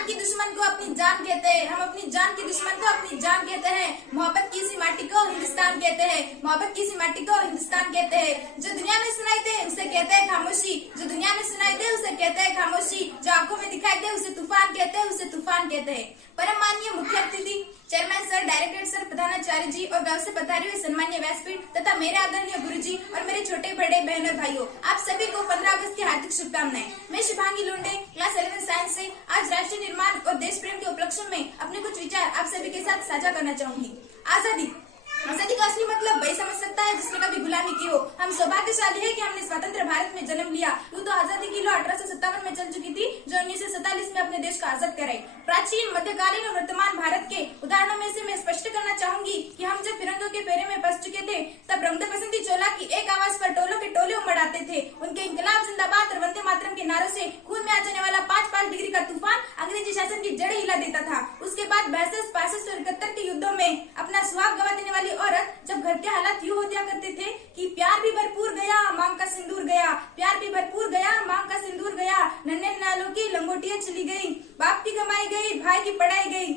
जान की दुश्मन को अपनी जान कहते हैं, हम अपनी जान की दुश्मन को अपनी जान कहते हैं। मोहब्बत की इसी माटी को हिंदुस्तान कहते हैं, मोहब्बत की इसी माटी को हिंदुस्तान कहते हैं। जो दुनिया में सुनाई दे उसे कहते हैं खामोशी, जो दुनिया में सुनाई दे उसे कहते हैं खामोशी। जो आंखों में दिखाई दे उसे तूफान कहते हैं, उसे तूफान कहते हैं। परम माननीय मुख्य अतिथि चेयरमैन सर, डायरेक्टर सर, प्रधानाचार्य जी और गांव से पधारे हुए सम्मान्य व्यासपीठ तथा मेरे आदरणीय गुरुजी और मेरे छोटे बड़े बहन और भाइयों, आप सभी को 15 अगस्त की हार्दिक शुभकामनाएं। मैं शुभांगी लुंडे, क्लास 11 साइंस से आज राष्ट्रीय निर्माण और देश प्रेम के उपलक्ष्य में अपने कुछ विचार आप सभी के साथ साझा करना चाहूंगी। आजादी का असली मतलब वही समझ सकता है जिसने कभी गुलामी की हो। हम सौभाग्यशाली है कि हमने स्वतंत्र भारत में जन्म लिया। यूं तो आजादी की लौ 1857 में चल चुकी थी, जो 1947 में अपने देश को आजाद कराई। प्राचीन, मध्यकालीन और वर्तमान भारत के उदाहरणों में से मैं स्पष्ट करना चाहूंगी कि हम जब फिरंगियों के फेरे में फंस चुके थे, तब रंगदे बसंती चोला की एक आवाज पर टोलों के टोले उमड़ाते थे। उनके इंकलाब जिंदाबाद और वंदे मातरम के नारों से खून में आ जाने वाला 5 डिग्री का तूफान अंग्रेजी शासन की जड़ हिला देता था। उसके बाद 62, 65 और 71 के युद्धों में अपना सुहाग गवा देने वाली औरत जब घर के हालात यूं हो दिया करते थे कि प्यार भी भरपूर गया, मांग का सिंदूर गया, प्यार भी भरपूर गया, मांग का सिंदूर गया, नन्हे नालों की लंगोटियां चली गई, बाप की कमाई गई, भाई की पढ़ाई गई।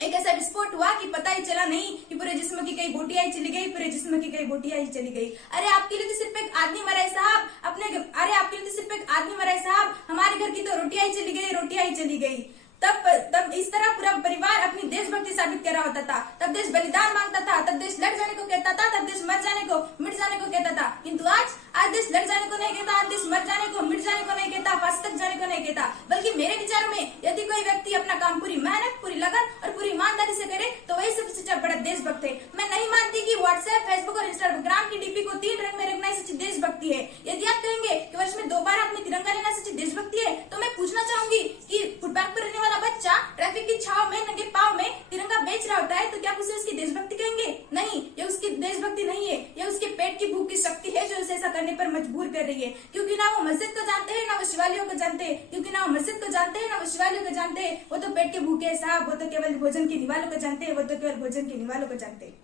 एक ऐसा विस्फोट हुआ कि पता ही चला नहीं कि पूरे जिस्म की कई बोटियां ही चली गई, पूरे जिस्म की कई बोटियां ही चली गई। अरे आपके लिए तो सिर्फ एक आदमी मरा है साहब, अरे आपके लिए तो सिर्फ एक आदमी मरा है साहब, हमारे घर की तो रोटियां ही चली गई, रोटियां ही चली गई। तब इस तरह पूरा परिवार अपनी देशभक्ति साबित कर रहा होता था। तब देश बलिदान मांगता था, तब देश लड़ जाने को कहता था, तब देश मर जाने को, मिट जाने को कहता था। किंतु आज देश लड़ जाने को नहीं कहता, आज देश मर जाने को, मिट जाने को नहीं कहता, फांसी तक जाने को नहीं कहता। बल्कि मेरे विचार में यदि कोई व्यक्ति अपना काम पूरी मेहनत, पूरी लगन और पूरी ईमानदारी से करे तो वही सबसे बड़ा देशभक्त है। मैं नहीं मानती कि व्हाट्सएप, फेसबुक और इंस्टाग्राम की डीपी को 3 रंग में रखना ही सच्ची देशभक्ति है। यदि आप कहेंगे कि वर्ष में 2 बार हाथ में तिरंगा लेना सच्ची देशभक्ति है, तो मैं पूछना चाहूंगी कि फुटपाथ पर रहने वाला बच्चा ट्रैफिक की छाव में नंगे पांव में तिरंगा बेच रहा होता है, तो क्या उसे उसकी देशभक्ति कहेंगे? नहीं, ये उसकी देशभक्ति नहीं है, ये उसके पेट की भूख की शक्ति है जो उसे ऐसा करने पर मजबूर कर रही है। क्योंकि ना वो मस्जिद को जानते हैं, ना वो शिवालयों को जानते हैं, क्योंकि ना वो मस्जिद को जानते हैं, ना वो शिवालयों को जानते हैं। वो तो पेट के भूखे है साहब, वो तो केवल भोजन के निवालों को जानते हैं, वो तो केवल भोजन के निवालों को जानते हैं।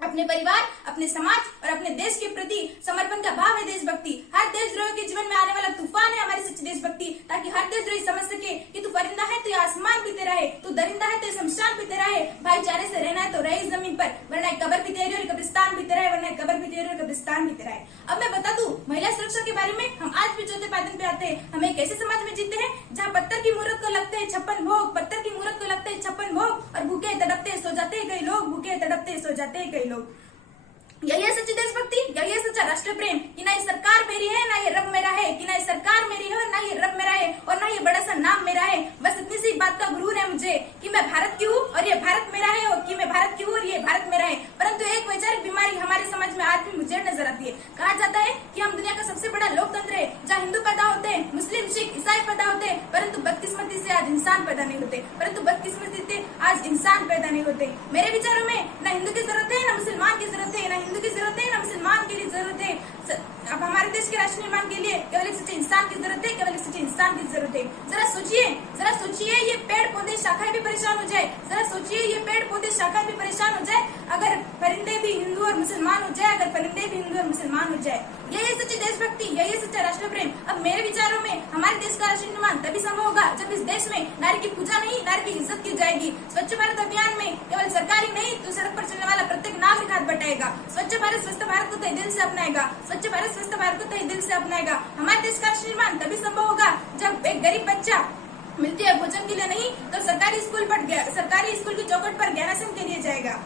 अपने परिवार, अपने समाज और अपने देश के प्रति समर्पण का भाव है देशभक्ति। हर देशद्रोही के जीवन में आने वाला तूफान है हमारी सच्ची देशभक्ति, ताकि हर देशद्रोही समझ सके कि तू परिंदा है तो ये आसमान पे तेरा है, तू दरिंदा है तो ये शमशान पे तेरा है। भाईचारे से रहना है तो रहे इस जमीन पर, वरना कब्र भी तेरी और कब्रिस्तान भी तेरा है, वरना कब्र भी तेरी और कब्रिस्तान भी तेरा है। अब मैं बता दूं महिला सुरक्षा के बारे में, हम आज भी चौथे पायदान पे आते हैं। हम एक ऐसे समाज में जीते हैं जहाँ पत्थर की मूर्त को लगते हैं 56 भोग, पत्थर की मूर्त को लगते हैं 56 भोग, और भूखे तड़पते सो जाते हैं कई लोग, भूखे तड़पते सो जाते हैं कई लोग। यही है सच्ची देशभक्ति, यही है सच्चा राष्ट्र प्रेम कि ना ये सरकार मेरी है, ना ये रब मेरा है, कि ना ये सरकार मेरी है, ना ये रब मेरा है, और ना ये बड़ा सा नाम मेरा है। बस इतनी सी बात का गुरूर है मुझे कि मैं भारत की हूँ और ये भारत मेरा है, और कि मैं भारत की हूँ और ये भारत मेरा है। परंतु एक वैचारिक बीमारी हमारे समाज में आज भी मुझे नजर आती है। कहा जाता है कि हम दुनिया का सबसे बड़ा लोकतंत्र है, जहाँ हिंदू पैदा होते हैं, मुस्लिम, सिख, ईसाई पैदा होते हैं, परंतु बदकिस्मती से आज इंसान पैदा नहीं होते, परंतु बदकिस्मती से आज इंसान पैदा नहीं होते। मेरे विचारों में न हिंदू की जरूरत है, न मुसलमान की जरूरत है, न हिंदू की जरूरत है, न मुसलमान की जरूरत है। अब हमारे देश के राष्ट्र निर्माण के लिए केवल एक सच्चे इंसान की जरूरत है, केवल एक सच्चे इंसान की जरूरत है। जरा सोचिए ये पेड़ पौधे शाखाएं भी परेशान हो जाए, जरा सोचिए ये पेड़ पौधे शाखाएं भी परेशान हो जाए अगर परिंदे भी हिंदू और मुसलमान हो जाए, अगर परिंदे भी हिंदू और मुसलमान हो जाए। यही सच्ची देशभक्ति, यही सच्चा राष्ट्र प्रेम। अब मेरे विचारों में हमारे देश का राष्ट्र निर्माण तभी संभव होगा जब इस देश में नारी की पूजा नहीं, नारी की इज्जत की जाएगी। स्वच्छ भारत अभियान में केवल सरकारी नहीं तो सड़क पर चलने वाला प्रत्येक नागरिक हाथ बटाएगा। स्वच्छ भारत स्वस्थ भारत को तहे दिल से अपनाएगा, स्वच्छ भारत स्वस्थ भारत को तहे दिल से अपनाएगा। हमारे देश का राष्ट्र निर्माण तभी संभव होगा जब एक गरीब बच्चा मिलती है भोजन के लिए नहीं तो सरकारी स्कूल की चौखट पर ज्ञानासन के लिए जाएगा,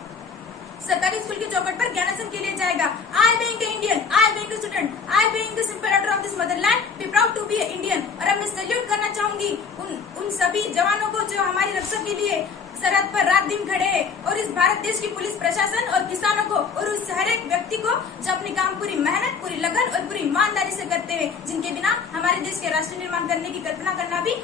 सरकारी स्कूल की चौखट पर ज्ञानासन के लिए जाएगा। I being Indian, I being student, I being the simple daughter of this motherland, be proud to be Indian. और अब मैं सैल्यूट करना चाहूंगी उन सभी जवानों को जो हमारी रक्षा के लिए सरहद पर रात दिन खड़े हैं, और इस भारत देश की पुलिस प्रशासन और किसानों को और उस हर एक व्यक्ति को जो अपने काम पूरी मेहनत, पूरी लगन और पूरी ईमानदारी से करते हैं, जिनके बिना हमारे देश के राष्ट्र निर्माण करने की कल्पना करना भी